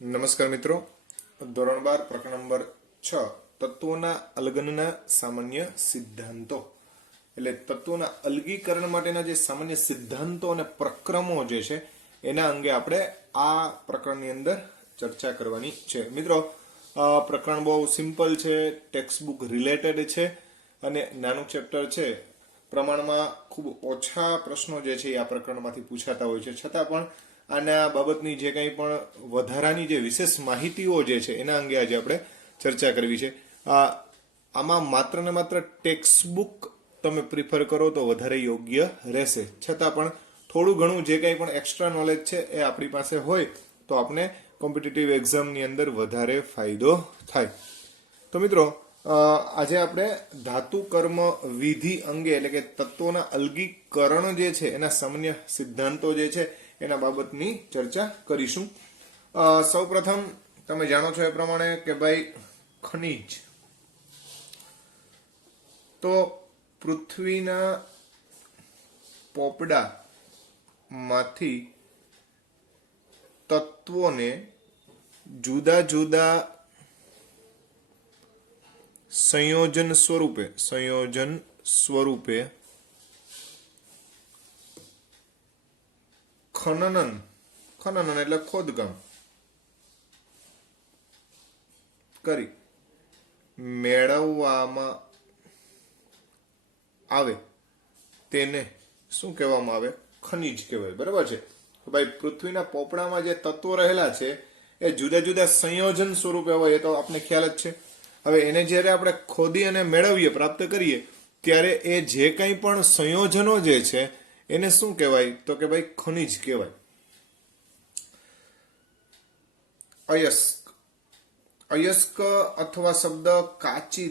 નમસ્કાર મિત્રો, ધોરણ 12 પ્રકરણ નંબર 6 તત્વોના અલગનના સામાન્ય સિદ્ધાંતો એટલે તત્વોના અલગીકરણ માટેના જે સામાન્ય સિદ્ધાંતો અને પ્રક્રમો જે છે એના અંગે આપણે આ પ્રકરણની અંદર ચર્ચા કરવાની છે. મિત્રો, પ્રકરણ બહુ સિમ્પલ છે, ટેક્સ્ટ બુક રિલેટેડ છે અને નાનું ચેપ્ટર છે. પ્રમાણમાં ખૂબ ઓછા પ્રશ્નો જે છે એ આ પ્રકરણમાંથી પૂછાતા હોય છે, છતાં પણ આના બાબતની જે કંઈ પણ વધારાની જે વિશેષ માહિતીઓ જે છે એના અંગે આજે આપણે ચર્ચા કરવી છે. આમાં માત્ર ને માત્ર ટેક્સ્ટ બુક તમે પ્રિફર કરો તો વધારે યોગ્ય રહેશે, છતાં પણ થોડું ઘણું જે કંઈ પણ એક્સ્ટ્રા નોલેજ છે એ આપણી પાસે હોય તો આપણે કોમ્પિટિટિવ એક્ઝામની અંદર વધારે ફાયદો થાય. તો મિત્રો, આજે આપણે ધાતુ કર્મ વિધિ અંગે એટલે કે તત્વોના અલગીકરણ જે છે એના સામાન્ય સિદ્ધાંતો જે છે એના બાબતની ચર્ચા કરીશું. સૌપ્રથમ તમે જાણો છો એ પ્રમાણે કે ભાઈ ખનિજ તો પૃથ્વીના પોપડામાંથી તત્વોને જુદા જુદા સંયોજન સ્વરૂપે ખનન એટલે ખોદકામ કરી મેળવવામાં આવે તેને શું કહેવામાં આવે? ખનિજ કહેવાય. બરાબર છે ભાઈ. પૃથ્વીના પોપડામાં જે તત્વો રહેલા છે એ જુદા જુદા સંયોજન સ્વરૂપે હોય, એ તો આપણે ખ્યાલ જ છે. હવે એને જ્યારે આપણે ખોદી અને મેળવીએ, પ્રાપ્ત કરીએ, ત્યારે એ જે કંઈ પણ સંયોજનો જે છે એને શું કહેવાય? તો કે ભાઈ ખનિજ કહેવાય. અયસ્ક અથવા શબ્દ કાચી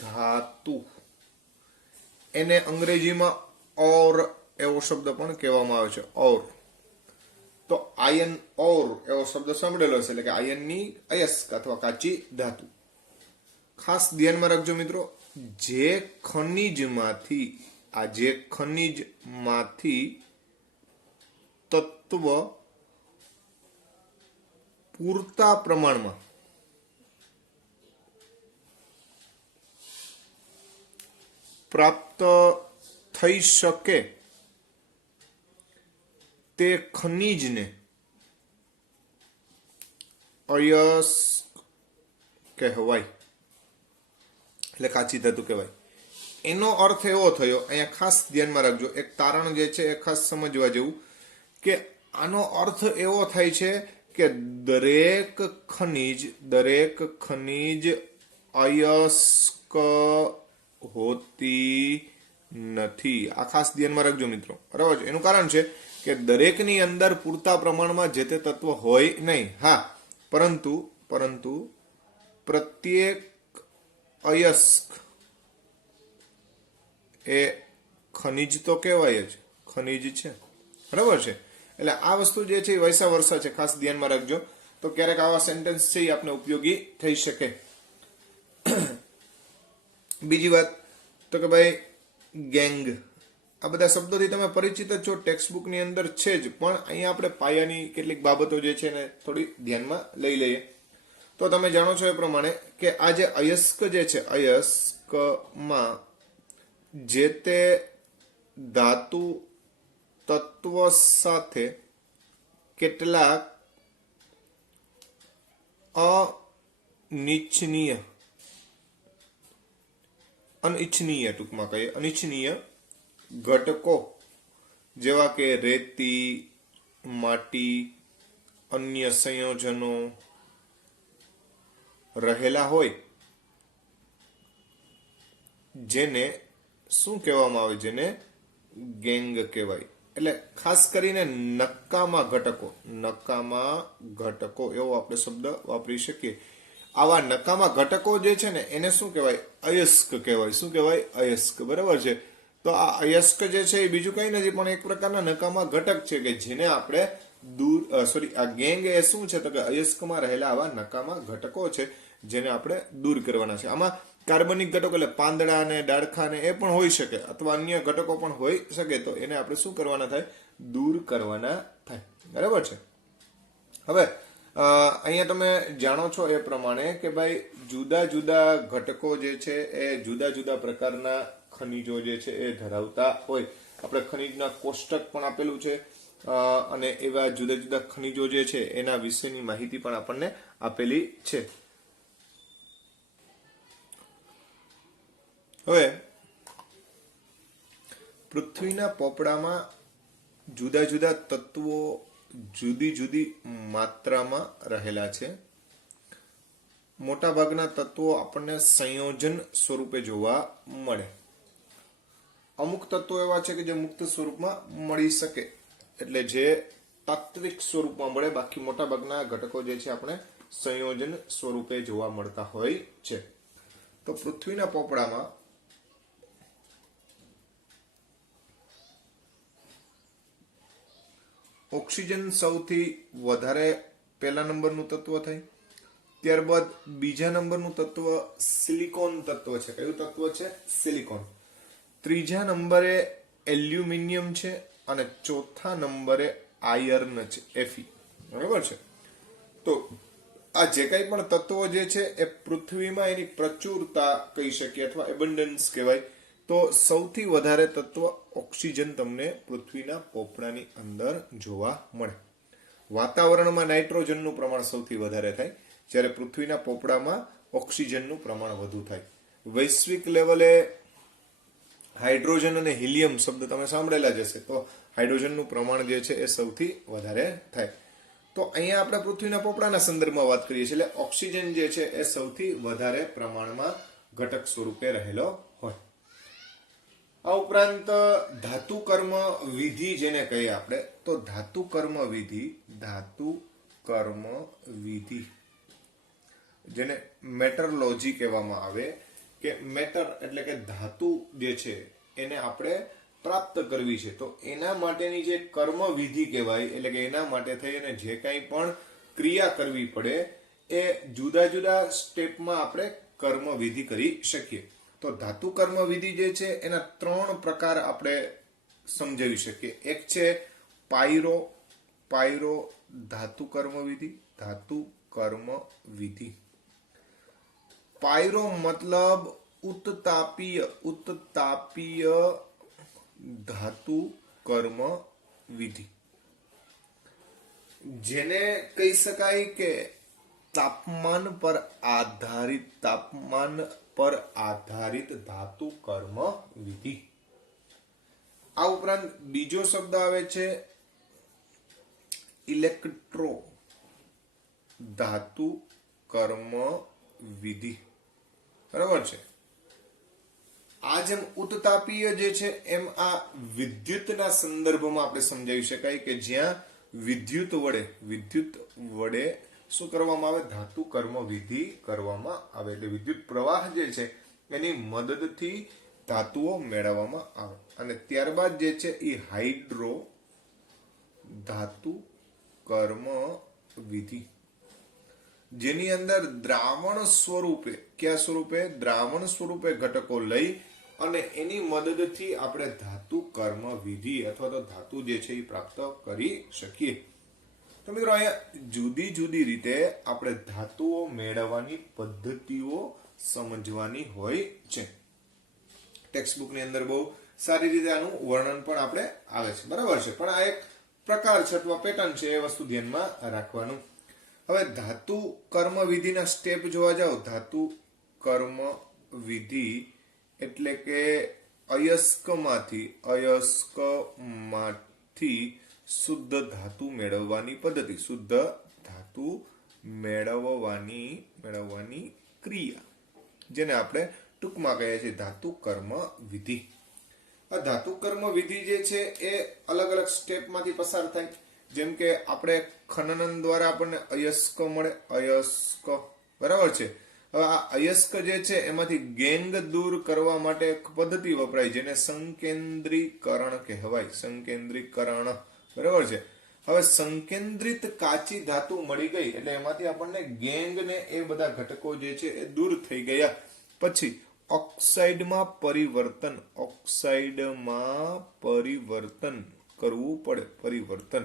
ધાતુ એને અંગ્રેજીમાં ઓર એવો શબ્દ પણ કહેવામાં આવે છે. ઓર તો આયન ઓર એવો શબ્દ સાંભળેલો છે, એટલે કે આયનની અયસ્ક અથવા કાચી ધાતુ. ખાસ ધ્યાનમાં રાખજો મિત્રો, જે ખનિજમાંથી તત્વ પૂરતા પ્રમાણમાં પ્રાપ્ત થઈ શકે તે ખનિજને અયસ્ક કહેવાય, એટલે કાચી ધાતુ કહેવાય. એનો અર્થ એવો થયો, અહીંયા ખાસ ધ્યાનમાં રાખજો, એક તારણ જે છે એ ખાસ સમજવા જેવું, કે આનો અર્થ એવો થાય છે કે દરેક ખનિજ અયસ્ક હોતી નથી. આ ખાસ ધ્યાનમાં રાખજો મિત્રો, બરાબર છે. એનું કારણ છે કે દરેકની અંદર પૂરતા પ્રમાણમાં જે તે તત્વ હોય નહીં. હા, પરંતુ પ્રત્યેક અયસ્ક એ ખનિજ તો કહેવાય જ, ખનિજ છે. બરાબર છે. એટલે આ વસ્તુ જે છે એ વૈસા વર્ષા છે, ખાસ ધ્યાનમાં રાખજો. તો ક્યારેક આવા સેન્ટેન્સ છે એ આપણે ઉપયોગી થઈ શકે. બીજી વાત તો કે ભાઈ ગેંગ, આ બધા શબ્દોથી તમે પરિચિત જ છો, ટેક્સ્ટ બુકની અંદર છે જ, પણ અહીંયા આપણે પાયાની કેટલીક બાબતો જે છે ને થોડી ધ્યાનમાં લઈ લઈએ. તો તમે જાણો છો એ પ્રમાણે કે આ જે અયસ્ક જે છે, અયસ્કમાં જે તે ધાતુ તત્વ સાથે કેટલાક અનિચ્છનીય ઘટકો જેવા કે રેતી, માટી, અન્ય સંયોજનો રહેલા હોય, જેને શું કહેવામાં આવે? જેને ગેંગ કહેવાય. એટલે ખાસ કરીને નકામા ઘટકો એવો આપણે શબ્દ વાપરી શકીએ. આવા નકામા ઘટકો જે છે ને એને શું કહેવાય? અયસ્ક કહેવાય. શું કહેવાય? અયસ્ક. બરાબર છે. તો આ અયસ્ક જે છે એ બીજું કંઈ નથી પણ એક પ્રકારના નકામા ઘટક છે કે જેને આપણે આ ગેંગ એ શું છે? તો કે અયસ્કમાં રહેલા આવા નકામા ઘટકો છે જેને આપણે દૂર કરવાના છે. આમાં કાર્બનિક ઘટકો એટલે પાંદડા ને ડાળખા ને એ પણ હોઈ શકે, અથવા અન્ય ઘટકો પણ હોઈ શકે, તો એને આપણે શું કરવાના થાય? દૂર કરવાના થાય. બરાબર છે. હવે અહીંયા તમે જાણો છો એ પ્રમાણે કે ભાઈ જુદા જુદા ઘટકો જે છે એ જુદા જુદા પ્રકારના ખનિજો જે છે એ ધરાવતા હોય. આપણે ખનિજના કોષ્ટક પણ આપેલું છે અને એવા જુદા જુદા ખનિજો જે છે એના વિશેની માહિતી પણ આપણને આપેલી છે. હવે પૃથ્વીના પોપડામાં જુદા જુદા તત્વો જુદી જુદી માત્રામાં રહેલા છે. મોટાભાગના તત્વો આપણને સંયોજન સ્વરૂપે જોવા મળે. અમુક તત્વો એવા છે કે જે મુક્ત સ્વરૂપમાં મળી શકે, એટલે જે તાત્વિક સ્વરૂપમાં મળે. બાકી મોટાભાગના ઘટકો જે છે આપણે સંયોજન સ્વરૂપે જોવા મળતા હોય છે. તો પૃથ્વીના પોપડામાં ઓક્સિજન સૌથી વધારે પહેલા નંબરનું તત્વ થાય. ત્યારબાદ બીજા નંબરનું તત્વ સિલિકોન તત્વ છે. કયું તત્વ છે? સિલિકોન. ત્રીજા નંબરે એલ્યુમિનિયમ છે અને ચોથા નંબરે આયર્ન છે, Fe. બરાબર છે. તો આ જે કંઈ પણ તત્વો જે છે એ પૃથ્વીમાં એની પ્રચુરતા કહી શકીએ અથવા એબન્ડન્સ કહેવાય. તો સૌથી વધારે તત્વ ઓક્સિજન તમને પૃથ્વીના પોપડાની અંદર જોવા મળે. વાતાવરણમાં નાઇટ્રોજનનું પ્રમાણ સૌથી વધારે થાય, જ્યારે પૃથ્વીના પોપડામાં ઓક્સિજનનું પ્રમાણ વધુ થાય. વૈશ્વિક લેવલે હાઇડ્રોજન અને હિલિયમ શબ્દ તમે સાંભળેલા જ હશે. તો હાઇડ્રોજનનું પ્રમાણ જે છે એ સૌથી વધારે થાય. તો અહીંયા આપણે પૃથ્વીના પોપડાના સંદર્ભમાં વાત કરીએ છીએ, એટલે ઓક્સિજન જે છે એ સૌથી વધારે પ્રમાણમાં ઘટક સ્વરૂપે રહેલો હોય. આ ઉપરાંત ધાતુ કર્મ વિધિ જેને કહીએ આપણે, તો ધાતુ કર્મ વિધિ જેને મેટરલોજી કહેવામાં આવે, કે મેટર એટલે કે ધાતુ જે છે એને આપણે પ્રાપ્ત કરવી છે. તો એના માટેની જે કર્મ વિધિ કહેવાય, એટલે કે એના માટે થઈ અને જે કંઈ પણ ક્રિયા કરવી પડે એ જુદા જુદા સ્ટેપમાં આપણે કર્મ વિધિ કરી શકીએ. તો ધાતુ કર્મ વિધિ જે છે એના 3 પ્રકાર આપણે સમજાવી શકીએ. એક છે પાયરો ધાતુ કર્મ વિધિ. પાયરો મતલબ ઉત્તાપીય ધાતુ કર્મ વિધિ, જેને કહી શકાય કે તાપમાન પર આધારિત ધાતુ કર્મ વિધિ. આ ઉપરાંત બીજો શબ્દ આવે છે ઇલેક્ટ્રો ધાતુ કર્મ વિધિ. બરાબર છે. આ જેમ ઉત્તાપીય જે છે એમ આ વિદ્યુતના સંદર્ભમાં આપણે સમજાવી શકાય કે જ્યાં વિદ્યુત વડે શું કરવામાં આવે? ધાતુ કર્મ વિધિ કરવામાં આવે. એટલે વિદ્યુત પ્રવાહ જે છે એની મદદથી ધાતુઓ મેળવવામાં આવે. અને ત્યારબાદ જે છે એ હાઇડ્રો ધાતુ કર્મ વિધિ, જેની અંદર દ્રાવણ સ્વરૂપે ઘટકો લઈ અને એની મદદથી આપણે ધાતુ કર્મ વિધિ અથવા તો ધાતુ જે છે એ પ્રાપ્ત કરી શકીએ. તો મિત્રો અહીંયા જુદી જુદી રીતે આપણે ધાતુઓ મેળવવાની પદ્ધતિઓ સમજવાની હોય છે. ટેક્સ્ટ બુકની અંદર બહુ સારી રીતે આનું વર્ણન પણ આપણે આવે છે. બરાબર છે. પણ આ એક પ્રકાર છે અથવા પેટર્ન છે, એ વસ્તુ ધ્યાનમાં રાખવાનું. હવે ધાતુ કર્મ વિધિના સ્ટેપ જોવા જાઓ. ધાતુ કર્મ વિધિ એટલે કે અયસ્કમાંથી શુદ્ધ ધાતુ મેળવવાની પદ્ધતિ, શુદ્ધ ધાતુ મેળવવાની ક્રિયા, જેને આપણે ટૂંકમાં કહીએ છીએ ધાતુ કર્મ વિધિ. આ ધાતુ કર્મ વિધિ જે છે એ અલગ અલગ સ્ટેપમાંથી પસાર થાય. જેમ કે આપણે ખનન દ્વારા આપણને અયસ્ક મળે, બરાબર છે. હવે આ અયસ્ક જે છે એમાંથી ગેંગ દૂર કરવા માટે એક પદ્ધતિ વપરાય, જેને સંકેન્દ્રીકરણ કહેવાય. સંકેન્દ્રીકરણ, બરાબર છે. હવે સંકેન્દ્રિત કાચી ધાતુ મળી ગઈ એટલે એમાંથી આપણને ગેંગ ને એ બધા ઘટકો જે છે એ દૂર થઈ ગયા. પછી ઓક્સાઇડમાં પરિવર્તન કરવું પડે.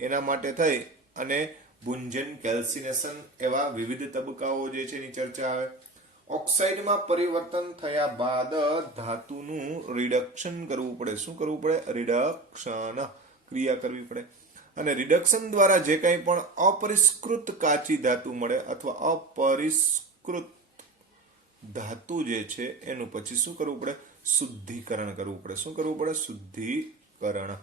એના માટે થઈ અને ભુંજન, કેલ્સિનેશન એવા વિવિધ તબક્કાઓ જે છે એની ચર્ચા આવે. ઓક્સાઇડમાં પરિવર્તન થયા બાદ ધાતુનું રિડક્શન કરવું પડે. શું કરવું પડે? રિડક્શન ક્રિયા કરવી પડે. અને રિડક્શન દ્વારા જે કંઈ પણ અપરિષ્કૃત કાચી ધાતુ મળે અથવા અપરિષ્કૃત ધાતુ જે છે એનું પછી શું કરવું પડે? શુદ્ધિકરણ કરવું પડે. શું કરવું પડે? શુદ્ધિકરણ.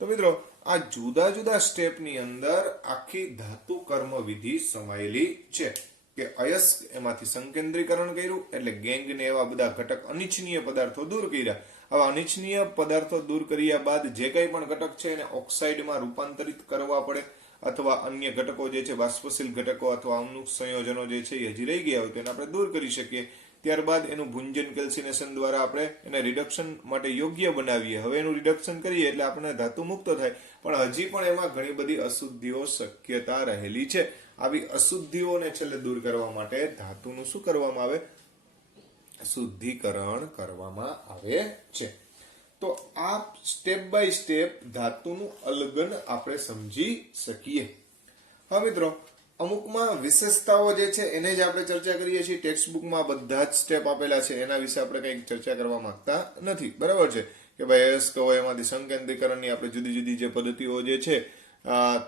તો મિત્રો, આ જુદા જુદા સ્ટેપની અંદર આખી ધાતુ કર્મ વિધિ સમાયેલી છે. કે અયસ્ક એમાંથી સંકેન્દ્રીકરણ કર્યું એટલે ગેંગ ને એવા બધા ઘટક અનિચ્છનીય પદાર્થો દૂર કર્યા. આવા અનિચ્છનીય પદાર્થો દૂર કર્યા બાદ જે કંઈ પણ ઘટક છે એને ઓક્સાઇડમાં રૂપાંતરિત કરવા પડે અથવા અન્ય ઘટકો જે છે બાષ્પશીલ ઘટકો અથવા અમુક સંયોજનો જે છે એ હજી રહી ગયા હોય તો એને આપણે દૂર કરી શકીએ. ત્યારબાદ એનું ભુંજન કેલ્સિનેશન દ્વારા આપણે એને રિડક્શન માટે યોગ્ય બનાવીએ. હવે એનું રિડક્શન કરીએ એટલે આપણને ધાતુ મુક્ત થાય, પણ હજી પણ એમાં ઘણી બધી અશુદ્ધિઓ શક્યતા રહેલી છે. આવી અશુદ્ધિઓને છેલ્લે દૂર કરવા માટે ધાતુનું શું કરવામાં આવે? શુદ્ધિકરણ કરવામાં આવે છે. તો આ સ્ટેપ બાય સ્ટેપ ધાતુનું અલગન આપણે સમજી શકીએ. હા મિત્રો, અમુકમાં વિશેષતાઓ જે છે એને જ આપણે ચર્ચા કરીએ છીએ. ટેક્સ્ટ બુકમાં બધા જ સ્ટેપ આપેલા છે, એના વિશે આપણે કંઈક ચર્ચા કરવા માંગતા નથી. બરાબર છે કે ભાઈ અયસ્ક હોય એમાંથી સંકેન્દ્રીકરણની આપણે જુદી જુદી જે પદ્ધતિઓ જે છે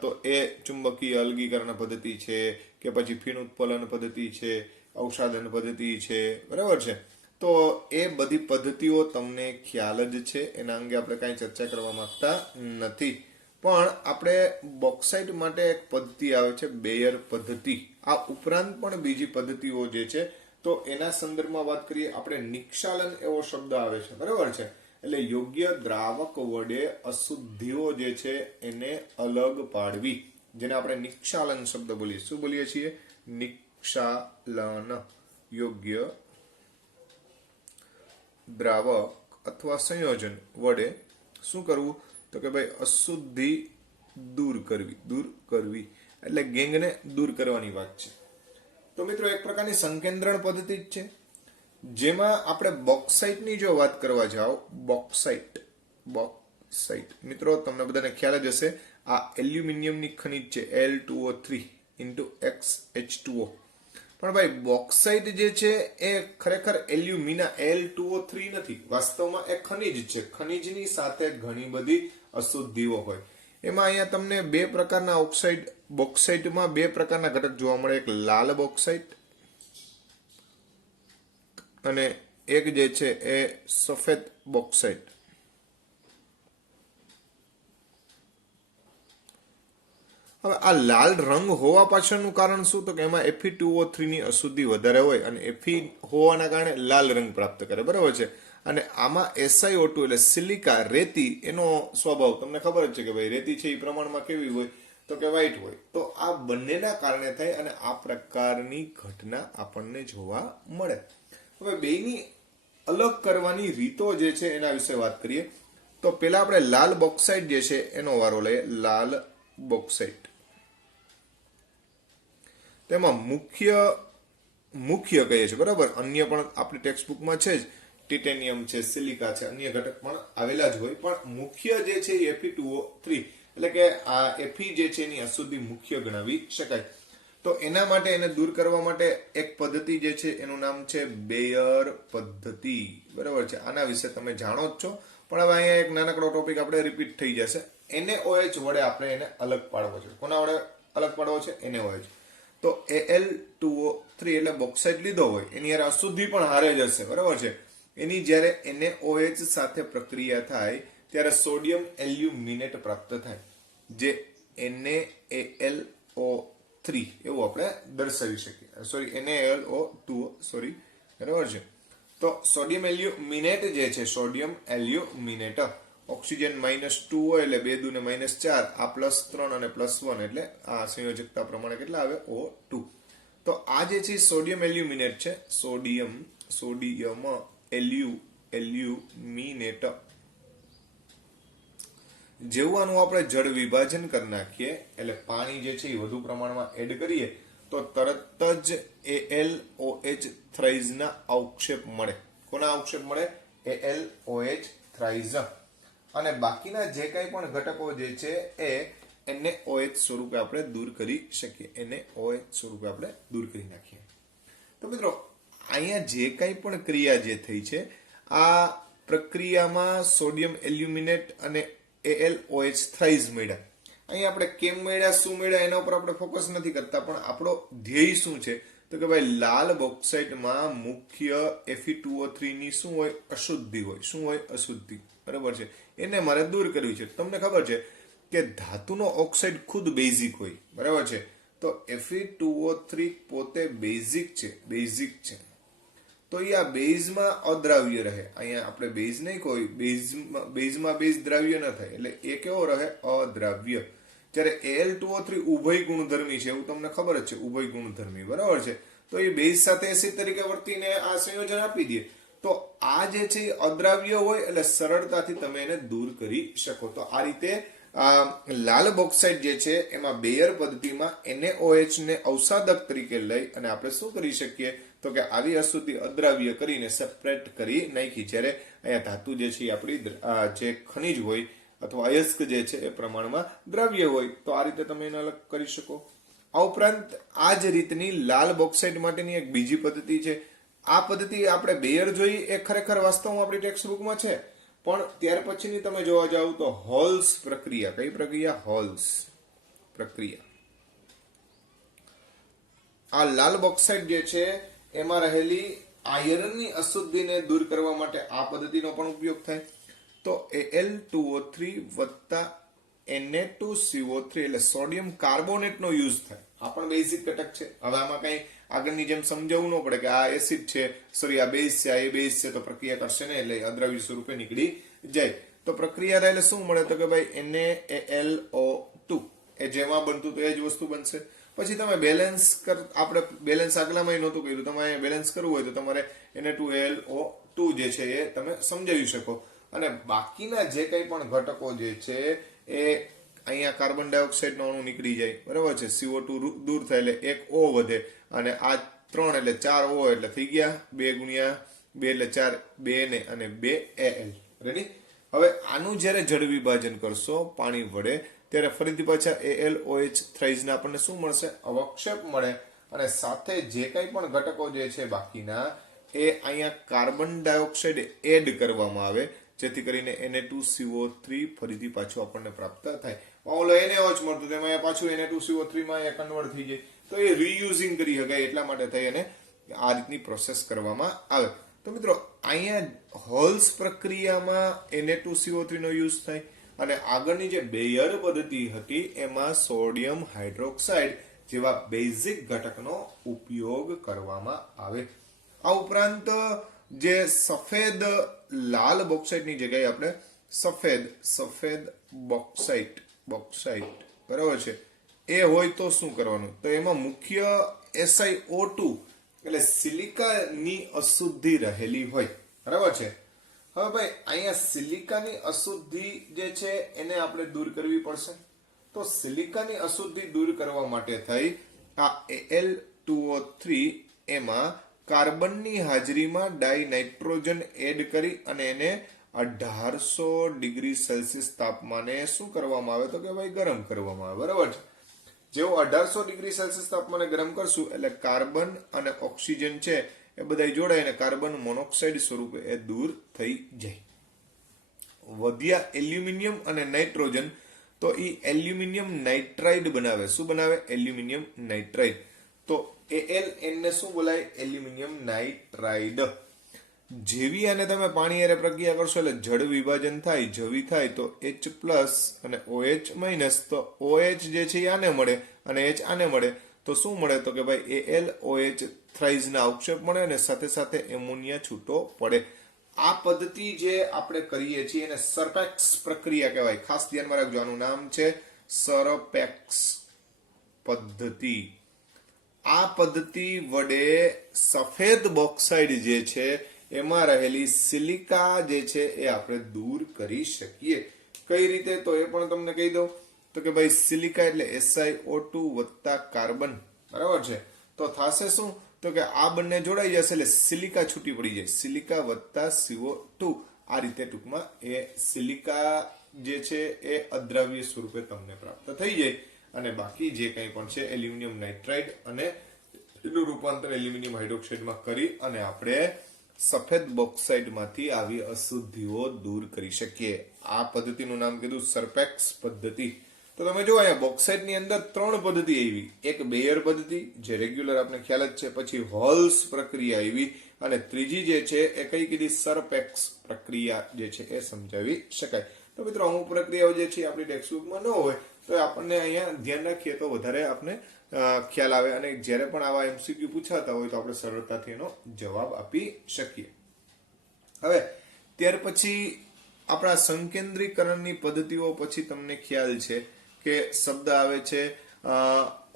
તો એ ચુંબકીય અલગીકરણ પદ્ધતિ છે કે પછી ફીણ પદ્ધતિ છે, ઔષાધન પદ્ધતિ છે. બરાબર છે. તો એ બધી પદ્ધતિઓ તમને ખ્યાલ જ છે, એના અંગે આપણે કાંઈ ચર્ચા કરવા માંગતા નથી. પણ આપણે બોક્સાઇટ માટે એક પદ્ધતિ આવે છે, બેયર પદ્ધતિ. આ ઉપરાંત પણ બીજી પદ્ધતિઓ જે છે તો એના સંદર્ભમાં વાત કરીએ આપણે નિક્ષાલન એવો શબ્દ આવે છે. બરાબર છે. એટલે યોગ્ય દ્રાવક વડે અશુદ્ધિઓ જે છે એને અલગ પાડવી, જેને આપણે નિક્ષાલન શબ્દ બોલીએ. શું બોલીએ છીએ? નિક્ષાલન. યોગ્ય દ્રાવક અથવા સંયોજન વડે શું કરવું? તો કે ભાઈ અશુદ્ધિ દૂર કરવી એટલે ગેંગને દૂર કરવાની વાત છે. તો મિત્રો, એક પ્રકારની સંકેન્દ્રણ પદ્ધતિ જ છે, જેમાં આપણે બોક્સાઇટની જો વાત કરવા જાઓ, બોક્સાઇટ મિત્રો તમને બધાને ખ્યાલ જ હશે, આ એલ્યુમિનિયમની ખનિજ છે Al2O3 X H2O. પણ ભાઈ બોક્સાઇટ જે છે એ ખરેખર એલ્યુમિના Al2O3 નથી, વાસ્તવમાં એ ખનિજ છે. ખનિજની સાથે ઘણી બધી અશુદ્ધિઓ હોય. એમાં અહીંયા તમને બે પ્રકારના બોક્સાઇટમાં બે પ્રકારના ઘટક જોવા મળે. એક લાલ બોક્સાઇટ અને એક જે છે એ સફેદ બોક્સાઇટ. હવે આ લાલ રંગ હોવા પાછળનું કારણ શું? તો કે એમાં Fe2O3 ની અશુદ્ધિ વધારે હોય અને Fe હોવાના કારણે લાલ રંગ પ્રાપ્ત કરે. બરાબર છે. અને આમાં SiO2 એટલે સિલિકા રેતી, એનો સ્વભાવ તમને ખબર જ છે કે ભાઈ રેતી છે એ પ્રમાણમાં કેવી હોય? તો કે વ્હાઈટ હોય. તો આ બંનેના કારણે થાય અને આ પ્રકારની ઘટના આપણને જોવા મળે. હવે બેની અલગ કરવાની રીતો જે છે એના વિશે વાત કરીએ તો પેલા આપણે લાલ બોક્સાઇટ જે છે એનો વારો લઈએ. લાલ બોક્સાઇટ, તેમાં મુખ્ય કહીએ છીએ. બરાબર. અન્ય પણ આપણી ટેક્સ્ટ બુકમાં છે જ, ટિટેનિયમ છે, સિલિકા છે, અન્ય ઘટક પણ આવેલા જ હોય. પણ મુખ્ય જે છે એ Fe2O3 એટલે કે આ Fe જે છે એની અશુદ્ધિ મુખ્ય ગણાવી શકાય. તો એના માટે એને દૂર કરવા માટે એક પદ્ધતિ જે છે એનું નામ છે બેયર પદ્ધતિ. બરાબર છે. આના વિશે તમે જાણો જ છો, પણ હવે અહીંયા એક નાનકડો ટોપિક આપણે રિપીટ થઈ જશે. NaOH વડે આપણે એને અલગ પાડવો છે. કોના વડે અલગ પાડવો છે? NaOH. તો Al2O3 એટલે બોક્સાઇટ લીધો હોય એની યાર અશુદ્ધિ પણ હારે જ હશે. બરાબર છે. એની જ્યારે NaOH સાથે પ્રક્રિયા થાય ત્યારે સોડિયમ એલ્યુમિનેટ પ્રાપ્ત થાય, જે NaAlO3 એવું આપણે દર્શાવી શકીએ. NaLO2 બરાબર છે. તો સોડિયમ એલ્યુમિનેટ જે છે, સોડિયમ એલ્યુમિનેટ, ઓક્સિજન -2 હોય એટલે 2 દુ ને -4, આ +3 અને +1 એટલે આ સંયોજકતા પ્રમાણે કેટલા આવે? O2. તો આ જે છે સોડિયમ એલ્યુમિનેટ છે, સોડિયમ એલ્યુમિનેટ. જેવું આનું આપણે જળ વિભાજન કરી નાખીએ એટલે પાણી જે છે એ વધુ પ્રમાણમાં એડ કરીએ તો તરત જ AlOH થ્રાઇઝ ના અવક્ષેપ મળે. કોના અવક્ષેપ મળે? AlOH થ્રાઇઝ. અને બાકીના જે કંઈ પણ ઘટકો જે છે એ NaOH સ્વરૂપે આપણે દૂર કરી શકીએ. NaOH સ્વરૂપે આપણે દૂર કરી નાખીએ. તો મિત્રો અહીંયા જે કંઈ પણ ક્રિયા જે થઈ છે આ પ્રક્રિયામાં સોડિયમ એલ્યુમિનેટ અને AlOH થ્રાઇઝ મળ્યા. અહીંયા આપણે કેમ મળ્યા, શું મળ્યા એના ઉપર આપણે ફોકસ નથી કરતા, પણ આપણો ધ્યેય શું છે તો કે ભાઈ લાલ બોક્સાઇટમાં મુખ્ય Fe2O3 ની શું હોય, અશુદ્ધિ હોય. શું હોય? અશુદ્ધિ. બરાબર છે. એને મારે દૂર કરવી છે. તમને ખબર છે કે ધાતુનો ઓક્સાઇડ ખુદ બેઝિક હોય. બરાબર છે. તો Fe2O3 પોતે બેઝિક છે. તો એ આ બેઝમાં અદ્રાવ્ય રહે. અહીંયા આપણે બેઝ નહીં કોઈ બેઝમાં બેઝ દ્રાવ્ય ન થાય, એટલે એ કેવો રહે? અદ્રાવ્ય. જ્યારે Al2O3 ઉભય ગુણધર્મી છે, એવું તમને ખબર જ છે, ઉભય ગુણધર્મી. બરાબર છે. તો એ બેઝ સાથે એસિડ તરીકે વર્તીને આ સંયોજન આપી દે. તો આ જે છે એ અદ્રાવ્ય હોય, એટલે સરળતાથી તમે એને દૂર કરી શકો. તો આ રીતે લાલ બોક્સાઇટ જે છે એમાં બેયર પદ્ધતિમાં NaOH ને અવસાદક તરીકે લઈ અને આપણે શું કરી શકીએ તો કે આવી અશુદ્ધિ અદ્રાવ્ય કરીને સેપરેટ કરી નાખી. જ્યારે અહીંયા ધાતુ જે છે આપણી જે ખનિજ હોય અથવા અયસ્ક જે છે એ પ્રમાણમાં દ્રવ્ય હોય. તો આ રીતે તમે એને અલગ કરી શકો. આ ઉપરાંત આ જ રીતની લાલ બોક્સાઇટ માટેની એક બીજી પદ્ધતિ છે. આ પદ્ધતિ આપણે બેયર જોઈ એ ખરેખર વાસ્તવમાં આપણી ટેક્સ્ટ બુકમાં છે, પણ ત્યાર પછીની તમે જોવા જાવ તો હોલ્સ પ્રક્રિયા. કઈ પ્રક્રિયા? હોલ્સ પ્રક્રિયા. આ લાલ બોક્સાઇટ જે છે એમાં રહેલી આયર્નની અશુદ્ધિને દૂર કરવા માટે આ પદ્ધતિનો પણ ઉપયોગ થાય. તો Al2O3 વત્તા Na2CO3 એટલે સોડિયમ કાર્બોનેટનો યુઝ થાય. આ પણ બેઝિક ઘટક છે. હવે આમાં કઈ આગળની જેમ સમજાવવું ન પડે કે આ એસિડ છે, સોરી આ બેઝ છે, આ એ બેઝ છે, તો પ્રક્રિયા કરશે ને એટલે અદ્રાવ્ય સ્વરૂપે નીકળી જાય. તો પ્રક્રિયા રહેલે શું મળે તો કે ભાઈ NaAlO2 એ જેમાં બનતું તો એ જ વસ્તુ બનશે. પછી તમે બેલેન્સ આપણે બેલેન્સ આગલામાં નહોતું કર્યું, તમારે બેલેન્સ કરવું હોય તો તમારે Na2AlO2 જે છે એ તમે સમજાવી શકો. અને બાકીના જે કંઈ પણ ઘટકો જે છે એ અહીંયા કાર્બન ડાયોક્સાઇડ નો અણુ નીકળી જાય. બરાબર છે. CO2 દૂર થાય એટલે એક O વધે, અને આ 3 એટલે 4 O એટલે થઈ ગયા 2 ગુણ્યા 2 એટલે 4, 2 ને અને 2 Al. રેડી? હવે આનું જ્યારે જળ વિભાજન કરશો પાણી વડે ત્યારે ફરીથી પાછા AlOH થ્રાઇઝના આપણને શું મળશે? અવક્ષેપ મળે. અને સાથે જે કંઈ પણ ઘટકો જે છે બાકીના એ અહીંયા કાર્બન ડાયોક્સાઇડ એડ કરવામાં આવે, જેથી કરીને Na2CO3 ફરીથી પાછું આપણને પ્રાપ્ત થાય. ઓલો NaOH મળતું તેમાં પાછું Na2CO3 માં કન્વર્ટ થઈ જાય. તો એ રીયુઝિંગ કરી શકાય, એટલા માટે થઈ અને આ રીતની પ્રોસેસ કરવામાં આવે. તો મિત્રો અહીંયા હોલ્સ પ્રક્રિયામાં Na2CO3 નો યુઝ થાય, અને આગળની જે બેયર પદ્ધતિ હતી એમાં સોડિયમ હાઇડ્રોક્સાઇડ જેવા બેઝિક ઘટકનો ઉપયોગ કરવામાં આવે. આ ઉપરાંત જે સફેદ લાલ બોક્સાઇટની જગ્યાએ આપણે સફેદ બોક્સાઇટ બરાબર છે એ હોય તો શું કરવાનું? તો એમાં મુખ્ય SiO2 એટલે સિલિકાની અશુદ્ધિ રહેલી હોય. બરાબર છે. હવે ભાઈ અહીંયા સિલિકાની અશુદ્ધિ જે છે એને આપણે દૂર કરવી પડશે. તો સિલિકાની અશુદ્ધિ દૂર કરવા માટે થઈ આ Al2O3 એમાં કાર્બનની હાજરીમાં ડાયનાઇટ્રોજન એડ કરી અને એને 1800 ડિગ્રી સેલ્સિયસ તાપમાને શું કરવામાં આવે તો કે ભાઈ ગરમ કરવામાં આવે. બરાબર છે. જેવો 1800 ડિગ્રી સેલ્સિયસ તાપમાને ગરમ કરશું એટલે કાર્બન અને ઓક્સિજન છે એ બધા જોડાય અને કાર્બન મોનોક્સાઇડ સ્વરૂપે એ દૂર થઈ જાય. વધ્યા એલ્યુમિનિયમ અને નાઇટ્રોજન, તો એ એલ્યુમિનિયમ નાઇટ્રાઇડ બનાવે. શું બનાવે? Aluminium nitride. તો Al ને શું બોલાય? Aluminium nitride. જેવી આને તમે પાણી હારે પ્રક્રિયા કરશો એટલે જળ વિભાજન થાય, જવી થાય તો H+ અને OH-, તો OH જે છે એ આને મળે અને H આને મળે. તો શું મળે તો કે ભાઈ AlOH થ્રાઇઝના અવક્ષેપ મળે અને સાથે સાથે એમોનિયા છૂટો પડે. આ પદ્ધતિ જે આપણે કરીએ છીએ એને સરપેક્સ પ્રક્રિયા કહેવાય. ખાસ ધ્યાનમાં રાખજો, આનું નામ છે સરપેક્સ પદ્ધતિ. આ પદ્ધતિ વડે સફેદ બોક્સાઇડ જે છે એમાં રહેલી સિલિકા જે છે એ આપણે દૂર કરી શકીએ. કઈ રીતે તો એ પણ તમને કહી દઉં. તો કે ભાઈ સિલિકા એટલે SiO2 વત્તા કાર્બન. બરાબર છે. તો થશે શું તો કે આ બંને જોડાઈ જશે એટલે સિલિકા છૂટી પડી જાય. સિલિકા વત્તા CO2 આ રીતે ટૂંકમાં એ સિલિકા જે છે એ અદ્રાવ્ય સ્વરૂપે તમને પ્રાપ્ત થઈ જાય અને બાકી જે કંઈ પણ છે એલ્યુમિનિયમ નાઇટ્રાઇડ અને એનું રૂપાંતર એલ્યુમિનિયમ હાઇડ્રોક્સાઇડમાં કરી અને આપણે સફેદ બોક્સાઇડમાંથી આવી અશુદ્ધિઓ દૂર કરી શકીએ. આ પદ્ધતિનું નામ કીધું સરપેક્સ પદ્ધતિ. તો તમે જો અહીંયા બોક્સાઇટની અંદર 3 પદ્ધતિ આવી. એક બેયર પદ્ધતિ જે રેગ્યુલર આપણે ખ્યાલ જ છે, પછી હોલ્સ પ્રક્રિયા આવી અને ત્રીજી જે છે એ કઈ કીધી સરપેક્સ પ્રક્રિયા જે છે એ સમજાવી શકાય. તો મિત્રો અમુક પ્રક્રિયાઓ જે છે આપણી ટેક્સ્ટબુકમાં ન હોય તો આપણને અહીંયા ધ્યાન રાખીએ તો વધારે આપણે ખ્યાલ આવે અને જ્યારે પણ આવા એમસીક્યુ પૂછાતા હોય તો આપણે સરળતાથી એનો જવાબ આપી શકીએ. હવે ત્યાર પછી આપણા સંકેન્દ્રીકરણની પદ્ધતિઓ પછી તમને ખ્યાલ છે કે શબ્દ આવે છે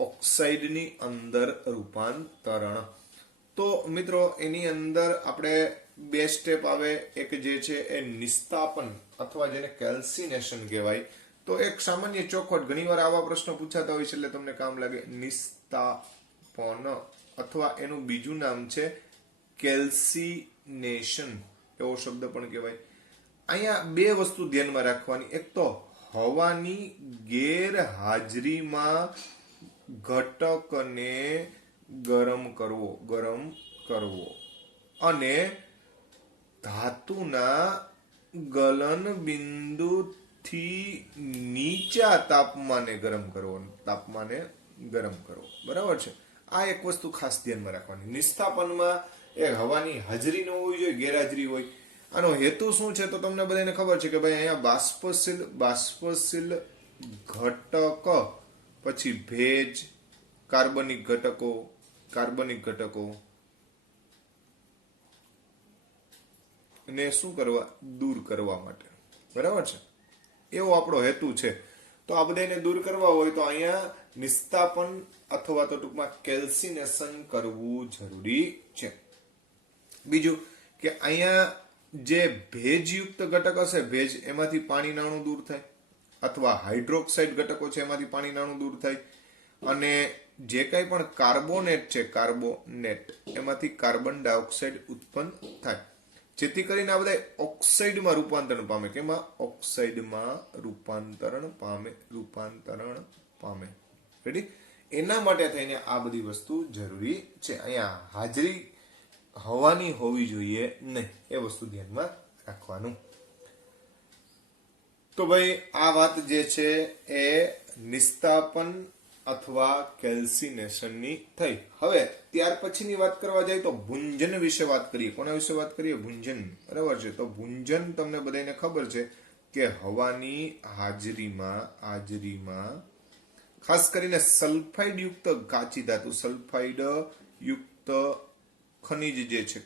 ઓક્સાઇડની અંદર રૂપાંતરણ. તો મિત્રો એની અંદર આપણે 2 સ્ટેપ આવે. એક જે છે એ નિસ્તાપન અથવા જેને કેલ્સિનેશન કહેવાય. તો એક સામાન્ય ચોખવટ, ઘણીવાર આવા પ્રશ્નો પૂછાતા હોય છે એટલે તમને કામ લાગે. નિસ્તાપન અથવા એનું બીજું નામ છે કેલ્સિનેશન એવો શબ્દ પણ કહેવાય. અહીંયા 2 વસ્તુ ધ્યાનમાં રાખવાની. એક તો હવાની ગેરહાજરીમાં ઘટકને ગરમ કરવો અને ધાતુના ગલન બિંદુથી નીચા તાપમાને ગરમ કરવો. બરાબર છે. આ એક વસ્તુ ખાસ ધ્યાનમાં રાખવાની. નિસ્તાપનમાં એ હવાની હાજરી ન હોવી જોઈએ, ગેરહાજરી હોય. આનો હેતુ શું છે તો તમને બધાને ખબર છે કે ભાઈ અહીંયા બાષ્પશીલ ઘટક, પછી ભેજ, કાર્બનિક ઘટકો ને શું કરવા? દૂર કરવા માટે. બરાબર છે. એવો આપણો હેતુ છે. તો આ બધાને દૂર કરવા હોય તો અહીંયા નિસ્તાપન અથવા તો ટૂંકમાં કેલ્સિનેશન કરવું જરૂરી છે. બીજું કે અહીંયા જે ભેજયુક્ત ઘટક હશે, ભેજ, એમાંથી પાણી નાણું દૂર થાય, અથવા હાઇડ્રોક્સાઇડ ઘટકો છે એમાંથી પાણી નાણું દૂર થાય, અને જે કંઈ પણ કાર્બોનેટ છે, એમાંથી કાર્બન ડાયોક્સાઇડ ઉત્પન્ન થાય, જેથી કરીને આ બધા ઓક્સાઇડમાં રૂપાંતરણ પામે. કેમાં? ઓક્સાઇડમાં રૂપાંતરણ પામે. રેડી? એના માટે થઈને આ બધી વસ્તુ જરૂરી છે. અહીંયા હાજરી હવાની હોવી જોઈએ નહીં, એ વસ્તુ ધ્યાનમાં રાખવાનું. તો ભાઈ આ વાત જે છે એ નિસ્તાપન અથવા કેલ્સિનેશનની થઈ. હવે ત્યાર પછીની વાત કરવા જાય તો ભુંજન વિશે વાત કરીએ. કોના વિશે વાત કરીએ? ભુંજન. બરાબર છે. તો ભુંજન તમને બધાને ખબર છે કે હવાની હાજરીમાં ખાસ કરીને સલ્ફાઇડ યુક્ત કાચી ધાતુ, સલ્ફાઇડ યુક્ત ખનિજ જે છે,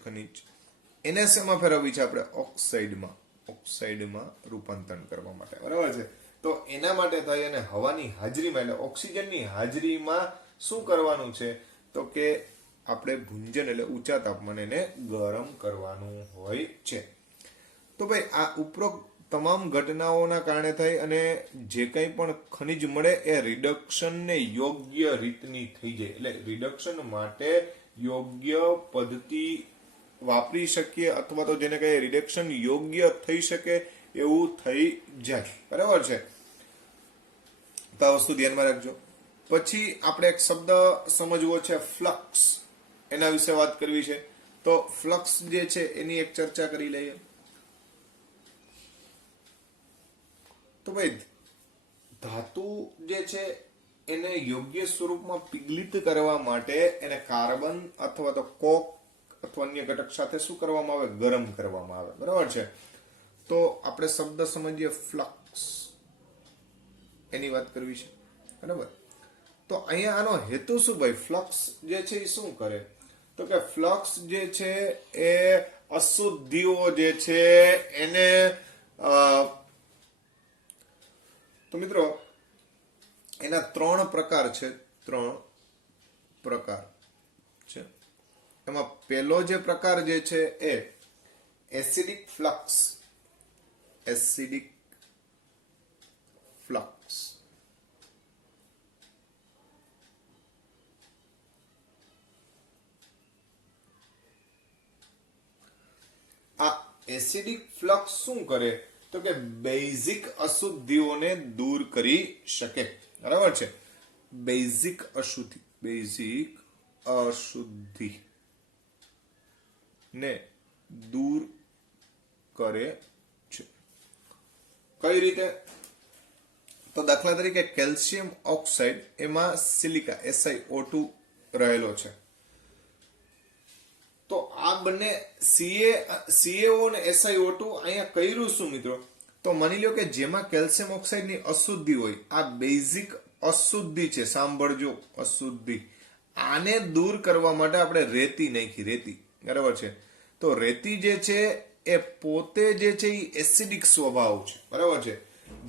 એને શેમાં ફેરવવી છે આપણે? ઓક્સાઇડમાં રૂપાંતરણ કરવા માટે. બરાબર છે. તો એના માટે થઈ અને હવાની હાજરીમાં એટલે ઓક્સિજનની હાજરીમાં શું કરવાનું છે તો કે આપણે ભુંજન એટલે ઊંચા તાપમાને એને ગરમ કરવાનું હોય છે. તો ભાઈ આ ઉપરોક્ત તમામ ઘટનાઓના કારણે થઈ અને જે કંઈ પણ ખનિજ મળે એ રિડક્શનને યોગ્ય રીતની થઈ જાય. એટલે રિડક્શન માટે યોગ્ય પદ્ધતિ વાપરી શકીએ અથવા તો જેને કહીએ રિડક્શન યોગ્ય થઈ શકે એવું થઈ જાય. બરાબર છે. તો આ વસ્તુ ધ્યાનમાં રાખજો. પછી આપણે એક શબ્દ સમજવો છે, ફ્લક્સ. એના વિશે વાત કરવી છે. તો ફ્લક્સ જે છે એની એક ચર્ચા કરી લઈએ. તો ભાઈ ધાતુ જે છે એને યોગ્ય સ્વરૂપમાં પિગલિત કરવા માટે એને કાર્બન અથવા તો કોક અથવા અન્ય ઘટક સાથે શું કરવામાં આવે? ગરમ કરવામાં આવે. બરાબર છે. તો આપણે શબ્દ સમજીએ ફ્લક્સ, એની વાત કરવી છે. બરાબર. તો અહીંયા આનો હેતુ શું ભાઈ? ફ્લક્સ જે છે એ શું કરે તો કે ફ્લક્સ જે છે એ અશુદ્ધિઓ જે છે એને તો મિત્રો એના 3 પ્રકાર છે. 3 પ્રકાર છે. એમાં પહેલો જે પ્રકાર જે છે એ એસિડિક ફ્લક્સ. આ એસિડિક ફ્લક્સ શું કરે તો કે બેઝિક અશુદ્ધિઓને દૂર કરી શકે. બરાબર છે. બેઝિક અશુદ્ધિ ને દૂર કરે છે. કઈ રીતે? તો દાખલા તરીકે કેલ્શિયમ ઓક્સાઇડ એમાં સિલિકા SiO2 રહેલો છે. તો આ બંને CaO અને SiO2 અહીંયા કર્યું શું મિત્રો? તો માની લો કે જેમાં કેલ્શિયમ ઓક્સાઇડની અશુદ્ધિ હોય, આ બેઝિક અશુદ્ધિ છે, સાંભળજો, અશુદ્ધિ. આને દૂર કરવા માટે આપણે રેતી નાખી, રેતી. બરાબર છે. તો રેતી જે છે એ પોતે જે છે એ એસિડિક સ્વભાવ છે. બરાબર છે.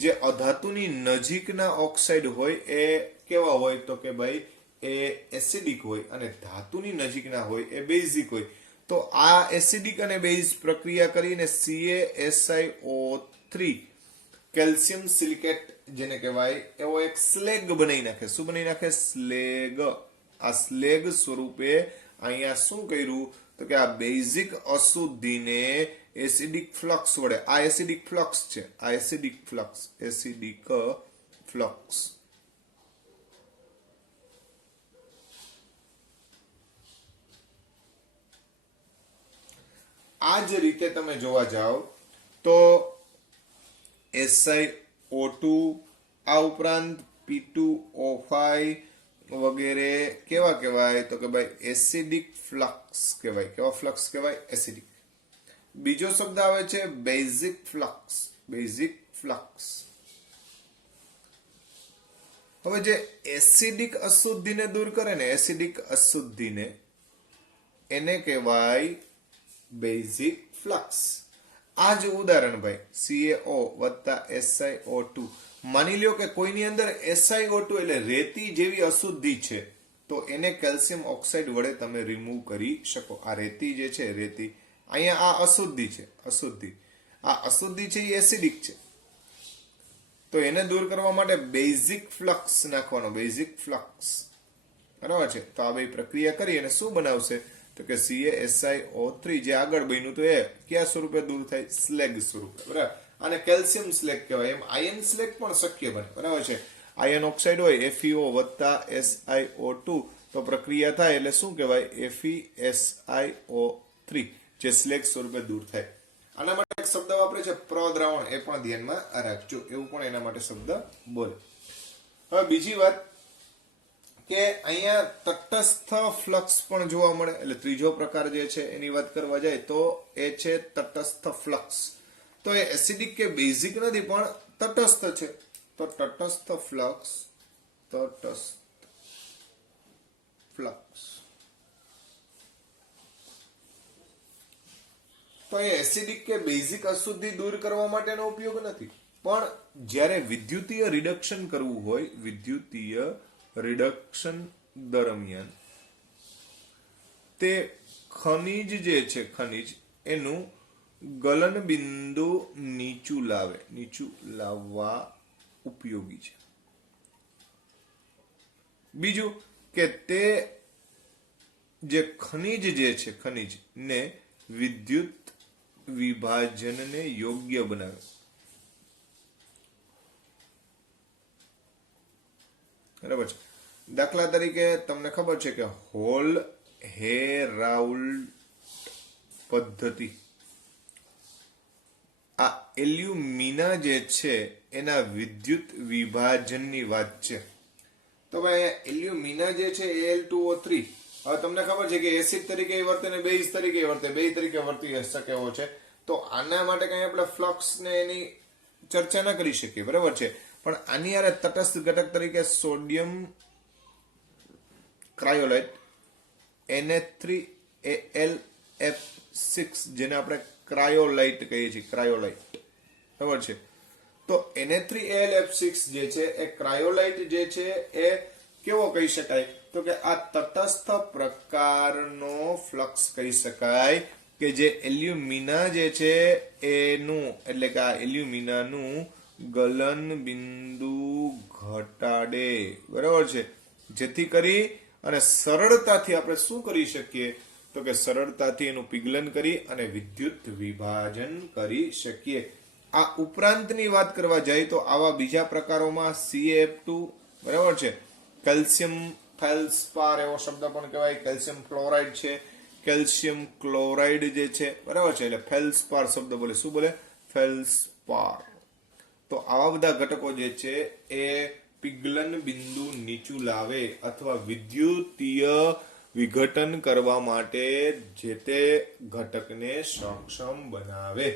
જે અધાતુની નજીકના ઓક્સાઇડ હોય એ કેવા હોય? તો કે ભાઈ એ એસિડિક હોય, અને ધાતુની નજીકના હોય એ બેઝિક હોય. તો આ એસિડિક અને બેઝ પ્રક્રિયા કરીને CaSiO3 કેલ્શિયમ સિલિકેટ જેને કહેવાય એવો એક સ્લેગ બનાવી નાખે. શું બનાવી નાખે? સ્લેગ. આ સ્લેગ સ્વરૂપે અહીંયા શું કર્યું? તો કે આ બેઝિક અશુદ્ધિને એસિડિક ફ્લક્સ વડે, આ એસિડિક ફ્લક્સ છે, આ એસિડિક ફ્લક્સ આ જ રીતે તમે જોવા જાઓ તો SiO2 આ ઉપરાંત P2O5 વગેરે કેવા કહેવાય? તો કે ભાઈ એસિડિક ફ્લક્સ કહેવાય. કેવા ફ્લક્સ કહેવાય? એસિડિક. બીજો શબ્દ આવે છે બેઝિક ફ્લક્સ. Basic flux. હવે જે એસિડિક અશુદ્ધિને દૂર કરે ને, એસિડિક અશુદ્ધિને, એને કહેવાય બેઝિક ફ્લક્સ. આ જ ઉદાહરણ ભાઈ CaO વત્તા SiO2. માની લ્યો કે કોઈની અંદર SiO2 એટલે રેતી જેવી અશુદ્ધિ છે, તો એને કેલ્શિયમ ઓક્સાઇડ વડે તમે રિમૂવ કરી શકો. આ રેતી જે છે, રેતી, અહીંયા આ અશુદ્ધિ છે, અશુદ્ધિ. આ અશુદ્ધિ છે એ એસિડિક છે, તો એને દૂર કરવા માટે બેઝિક ફ્લક્સ નાખવાનો, બેઝિક ફ્લક્સ. બરાબર છે. તો આ બે પ્રક્રિયા કરી અને શું બનાવશે? તો કે CaSiO3 જે આગળ બન્યું તો એ કયા સ્વરૂપે દૂર થાય? સ્લેગ સ્વરૂપે. બરાબર. અને કેલ્શિયમ સ્લેગ કહેવાય. એમ આયન સ્લેગ પણ શક્ય બને. બરાબર છે. આયન ઓક્સાઇડ હોય FeO વત્તા SiO2 તો પ્રક્રિયા થાય એટલે શું કહેવાય? FeSiO3 જે સ્લેગ સ્વરૂપે દૂર થાય. આના માટે એક શબ્દ વાપરે છે પ્રદ્રાવણ, એ પણ ધ્યાનમાં રાખજો. એવું પણ એના માટે શબ્દ બોલે. હવે બીજી વાત કે અહીંયા તટસ્થ ફ્લક્સ પણ જોવા મળે. એટલે ત્રીજો પ્રકાર જે છે એની વાત કરવા જાય તો એ છે તટસ્થ ફ્લક્સ. તો એ એસિડિક કે બેઝિક નથી પણ તટસ્થ છે. તો તટસ્થ ફ્લક્સ, તો એ એસિડિક કે બેઝિક અશુદ્ધિ દૂર કરવા માટેનો ઉપયોગ નથી. પણ જ્યારે વિદ્યુતીય રિડક્શન કરવું હોય, વિદ્યુતીય રિડક્શન દરમિયાન તે ખનિજ જે છે, ખનિજ એનું ગલન બિંદુ નીચું લાવવા ઉપયોગી છે. બીજું કે તે જે ખનિજ જે છે, ખનિજ ને વિદ્યુત વિભાજનને યોગ્ય બનાવે. બરાબર છે. દાખલા તરીકે તમને ખબર છે કે હોલ હેરાઉલ્ટ પદ્ધતિ, આ એલ્યુમિના જે છે એના વિદ્યુત વિભાજનની વાત છે. તો ભાઈ એલ્યુમિના જે છે Al2O3, હવે તમને ખબર છે કે એસિડ તરીકે વર્તે ને બેઝ તરીકે વર્તે, બે તરીકે વર્તી શકે એવો છે. તો આના માટે કઈ આપણે ફ્લક્સ ને એની ચર્ચા ન કરી શકીએ. બરાબર છે. પણ આની યારે તટસ્થ ઘટક તરીકે સોડિયમ ક્રાયોલાઇટ Na3Al(F6) જેને આપણે ક્રાયોલાઇટ કહીએ છીએ, ક્રાયોલાઇટ. બરાબર છે. તો Na3Al(F6) જે છે એ ક્રાયોલાઇટ જે છે એ કેવો કહી શકાય? તો કે આ તટસ્થ પ્રકારનો ફ્લક્સ કહી શકાય કે જે એલ્યુમિના જે છે એનું, એટલે કે આ એલ્યુમિનાનું ગલન બિંદુ ઘટાડે. બરાબર છે. જેથી કરી અને સરળતાથી આપણે શું કરી શકીએ? તો કે સરળતાથી એનું પિગલન કરી અને વિદ્યુત વિભાજન કરી શકીએ. આ ઉપરાંતની વાત કરવા જાય તો આવા બીજા પ્રકારોમાં CaF2 બરાબર છે, કેલ્શિયમ ફેલ્સપાર એવો શબ્દ પણ કહેવાય, કેલ્શિયમ ફ્લોરાઇડ છે, કેલ્શિયમ ક્લોરાઇડ જે છે બરાબર છે, એટલે ફેલ્સપાર શબ્દ બોલે, શું બોલે? ફેલ્સપાર. તો આવા બધા ઘટકો જે છે એ પિગલન બિંદુ નીચું લાવે અથવા વિદ્યુતીય વિઘટન કરવા માટે જે તે ઘટકને સક્ષમ બનાવે.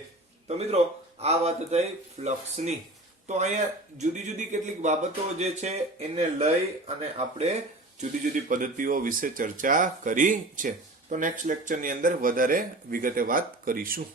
તો મિત્રો આ વાત થઈ ફ્લક્સની. તો અહીંયા જુદી જુદી કેટલીક બાબતો જે છે એને લઈ અને આપણે જુદી જુદી પદ્ધતિઓ વિશે ચર્ચા કરી છે. તો નેક્સ્ટ લેક્ચરની અંદર વધારે વિગતે વાત કરીશું.